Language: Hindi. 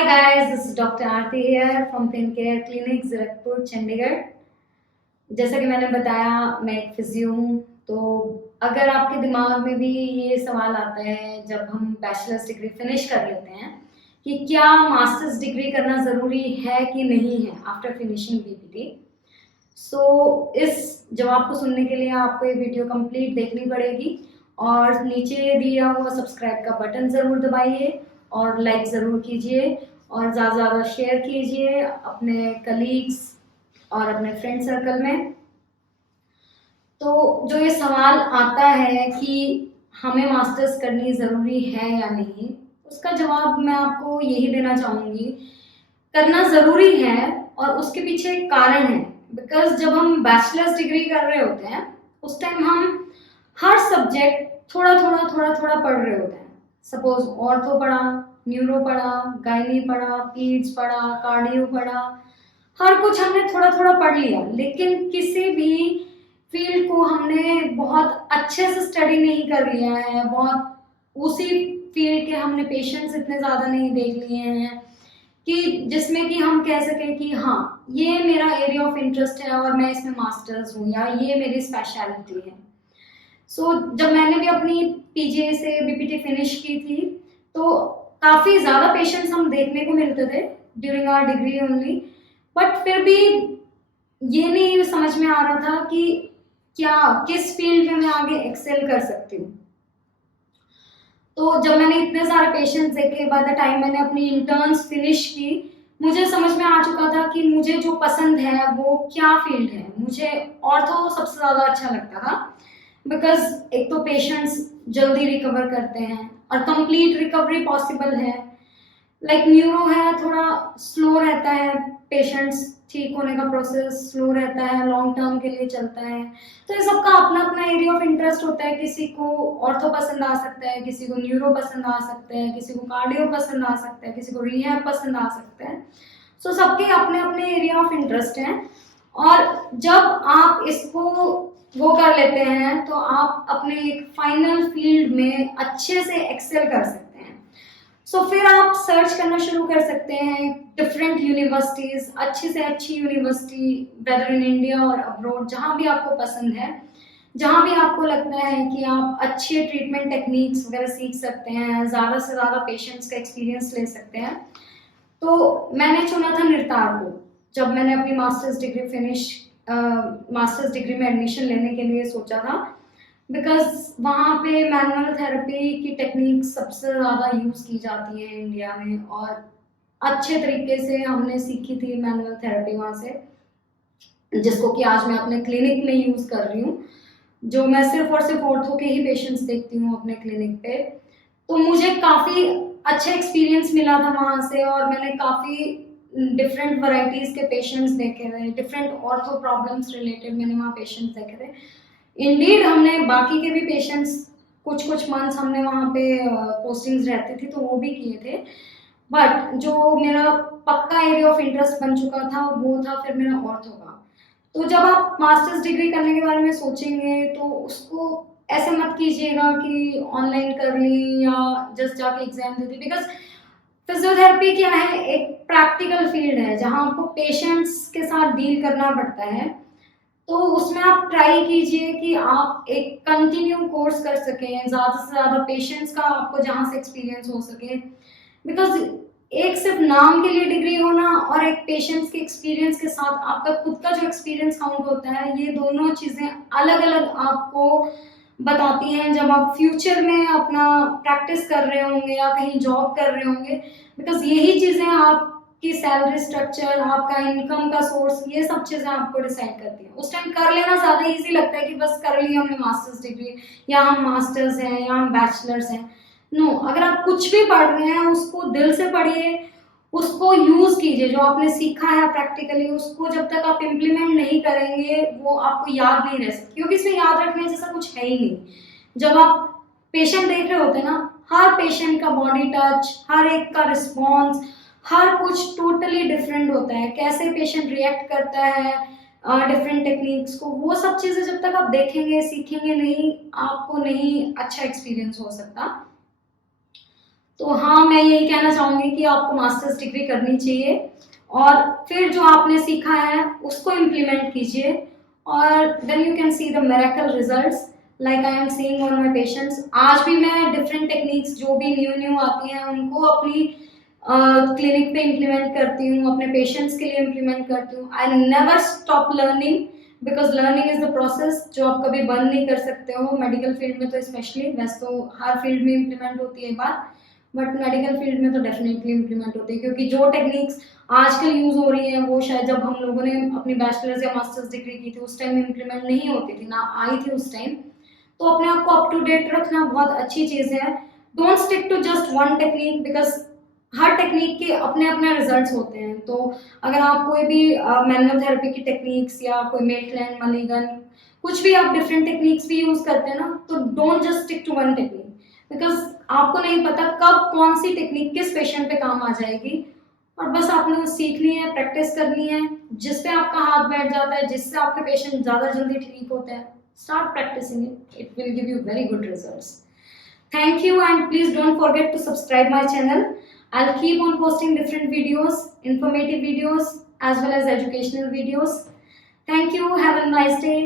Hi guys, this is Dr. Aarti here from Fincare Clinic, Zirakpur, Chandigarh. जैसा कि मैंने बताया, मैं एक फिजियो हूँ। तो अगर आपके दिमाग में भी ये सवाल आता है जब हम बैचलर्स डिग्री फिनिश कर लेते हैं कि क्या मास्टर्स डिग्री करना ज़रूरी है कि नहीं है आफ्टर फिनिशिंग बीपीटी। इस जवाब को सुनने के लिए आपको ये वीडियो कंप्लीट देखनी पड़ेगी और नीचे दिया हुआ सब्सक्राइब का बटन ज़रूर दबाइए और लाइक ज़रूर कीजिए और ज़्यादा से ज़्यादा शेयर कीजिए अपने कलीग्स और अपने फ्रेंड सर्कल में। तो जो ये सवाल आता है कि हमें मास्टर्स करनी ज़रूरी है या नहीं, उसका जवाब मैं आपको यही देना चाहूँगी, करना ज़रूरी है और उसके पीछे एक कारण है। बिकॉज जब हम बैचलर्स डिग्री कर रहे होते हैं उस टाइम हम हर सब्जेक्ट थोड़ा थोड़ा पढ़ रहे होते हैं। सपोज ऑर्थो पढ़ा, न्यूरो पढ़ा, गायनी पढ़ा, पीड्स पढ़ा, कार्डियो पढ़ा, हर कुछ हमने थोड़ा थोड़ा पढ़ लिया, लेकिन किसी भी फील्ड को हमने बहुत अच्छे से स्टडी नहीं कर लिया है, बहुत उसी फील्ड के हमने पेशेंट्स इतने ज़्यादा नहीं देख लिए हैं कि जिसमें कि हम कह सकें कि हाँ ये मेरा एरिया ऑफ इंटरेस्ट है और मैं इसमें मास्टर्स हूँ या ये मेरी स्पेशलिटी है। जब मैंने भी अपनी पीजीआई से बीपीटी फिनिश की थी तो काफ़ी ज़्यादा पेशेंट्स हम देखने को मिलते थे during our degree only, but फिर भी ये नहीं समझ में आ रहा था कि क्या किस फील्ड में मैं आगे एक्सेल कर सकती हूँ। तो जब मैंने इतने सारे पेशेंट्स देखे, बाय द टाइम मैंने अपनी इंटर्न्स फिनिश की, मुझे समझ में आ चुका था कि मुझे जो पसंद है वो क्या फील्ड है। मुझे ऑर्थो सबसे ज़्यादा अच्छा लगता था बिकॉज एक तो पेशेंट्स जल्दी रिकवर करते हैं और कंप्लीट रिकवरी पॉसिबल है। लाइक न्यूरो है, थोड़ा स्लो रहता है, पेशेंट्स ठीक होने का प्रोसेस स्लो रहता है, लॉन्ग टर्म के लिए चलता है। तो ये सबका अपना अपना एरिया ऑफ इंटरेस्ट होता है। किसी को ऑर्थो पसंद आ सकता है, किसी को न्यूरो पसंद आ सकता है, किसी को कार्डियो पसंद आ सकता है, किसी को रिहैब पसंद आ सकता है। सबके अपने अपने एरिया ऑफ इंटरेस्ट हैं और जब आप इसको वो कर लेते हैं तो आप अपने एक फाइनल फील्ड में अच्छे से एक्सेल कर सकते हैं। फिर आप सर्च करना शुरू कर सकते हैं डिफरेंट यूनिवर्सिटीज़, अच्छी से अच्छी यूनिवर्सिटी, वेदर इन इंडिया और अब्रॉड, जहाँ भी आपको पसंद है, जहाँ भी आपको लगता है कि आप अच्छे ट्रीटमेंट टेक्निक्स वगैरह सीख सकते हैं, ज़्यादा से ज़्यादा पेशेंट्स का एक्सपीरियंस ले सकते हैं। तो मैंने चुना था निरतार को जब मैंने अपनी मास्टर्स डिग्री में एडमिशन लेने के लिए सोचा था, बिकॉज वहाँ पे मैनुअल थेरेपी की टेक्निक सबसे ज़्यादा यूज़ की जाती है इंडिया में और अच्छे तरीके से हमने सीखी थी मैनुअल थेरेपी वहाँ से, जिसको कि आज मैं अपने क्लिनिक में यूज़ कर रही हूँ, जो मैं सिर्फ और सिर्फ ऑर्थो के ही पेशेंट्स देखती हूँ अपने क्लिनिक पे। तो मुझे काफ़ी अच्छा एक्सपीरियंस मिला था वहाँ से और मैंने काफ़ी डिफरेंट वैरायटीज़ के पेशेंट्स देखे थे, डिफरेंट ऑर्थो प्रॉब्लम्स रिलेटेड मैंने वहाँ पेशेंट्स देखे थे। इंडीड हमने बाकी के भी पेशेंट्स कुछ मंथ्स हमने वहाँ पे पोस्टिंग्स रहती थी तो वो भी किए थे, बट जो मेरा पक्का एरिया ऑफ इंटरेस्ट बन चुका था वो था फिर मेरा ऑर्थो का। तो जब आप मास्टर्स डिग्री करने के बारे में सोचेंगे तो उसको ऐसे मत कीजिएगा कि ऑनलाइन कर ली या जस्ट जाके exam they the, because physiotherapy क्या है, एक प्रैक्टिकल फील्ड है जहाँ आपको पेशेंट्स के साथ डील करना पड़ता है। तो उसमें आप ट्राई कीजिए कि आप एक कंटिन्यू कोर्स कर सकें, ज़्यादा से ज़्यादा पेशेंट्स का आपको जहाँ से एक्सपीरियंस हो सके, बिकॉज एक सिर्फ नाम के लिए डिग्री होना और एक पेशेंट्स के एक्सपीरियंस के साथ आपका खुद का जो एक्सपीरियंस काउंट होता है, ये दोनों चीज़ें अलग अलग आपको बताती हैं जब आप फ्यूचर में अपना प्रैक्टिस कर रहे होंगे या कहीं जॉब कर रहे होंगे। बिकॉज यही चीज़ें आपकी सैलरी स्ट्रक्चर, आपका इनकम का सोर्स, ये सब चीज़ें आपको डिसाइड करती हैं। उस टाइम कर लेना ज़्यादा ईजी लगता है कि बस कर लिया हमने मास्टर्स डिग्री, या हम मास्टर्स हैं या हम बैचलर्स हैं। नो, अगर आप कुछ भी पढ़ रहे हैं उसको दिल से पढ़िए, उसको यूज़ कीजिए। जो आपने सीखा है प्रैक्टिकली उसको जब तक आप इम्प्लीमेंट नहीं करेंगे वो आपको याद नहीं रह सकती, क्योंकि इसमें याद रखने जैसा कुछ है ही नहीं। जब आप पेशेंट देख रहे होते हैं ना, हर पेशेंट का बॉडी टच, हर एक का रिस्पॉन्स, हर कुछ टोटली डिफरेंट होता है। कैसे पेशेंट रिएक्ट करता है डिफरेंट टेक्निक्स को, वो सब चीज़ें जब तक आप देखेंगे सीखेंगे नहीं, आपको नहीं अच्छा एक्सपीरियंस हो सकता। तो हाँ, मैं यही कहना चाहूँगी कि आपको मास्टर्स डिग्री करनी चाहिए और फिर जो आपने सीखा है उसको इम्प्लीमेंट कीजिए और then you can see the miracle results like I am seeing on my patients. आज भी मैं डिफरेंट टेक्निक्स जो भी न्यू न्यू आती हैं उनको अपनी क्लिनिक पे इम्प्लीमेंट करती हूँ, अपने पेशेंट्स के लिए इम्प्लीमेंट करती हूँ। I never stop learning because learning is the process जो आप कभी बंद नहीं कर सकते हो, मेडिकल फील्ड में तो स्पेशली, वैसे तो हर फील्ड में इम्प्लीमेंट होती है बात, बट मेडिकल फील्ड में तो डेफिनेटली इम्प्लीमेंट होती है क्योंकि जो टेक्निक्स आजकल यूज हो रही है वो शायद जब हम लोगों ने अपनी बैचलर्स या मास्टर्स डिग्री की थी उस टाइम इम्प्लीमेंट नहीं होती थी, ना आई थी उस टाइम। तो अपने आप को अप टू डेट रखना बहुत अच्छी चीज़ है। Don't stick to just one technique because हर टेक्निक के अपने अपने रिजल्ट्स होते हैं। तो अगर आप कोई भी मैनुअल थेरेपी की टेक्निक्स या कोई मेटलैंड, मलीगन, कुछ भी आप डिफरेंट टेक्निक्स भी यूज करते हैं ना, तो don't just stick to one technique because आपको नहीं पता कब कौन सी टेक्निक किस पेशेंट पे काम आ जाएगी। और बस आपने वो सीखनी है, प्रैक्टिस करनी है, जिससे आपका हाथ बैठ जाता है, जिससे आपके पेशेंट ज़्यादा जल्दी ठीक होते हैं। Start practising it, it will give you very good results. Thank you and please don't forget to subscribe my channel. I'll keep on posting different videos, informative videos as well as educational videos. Thank you. Have a nice day.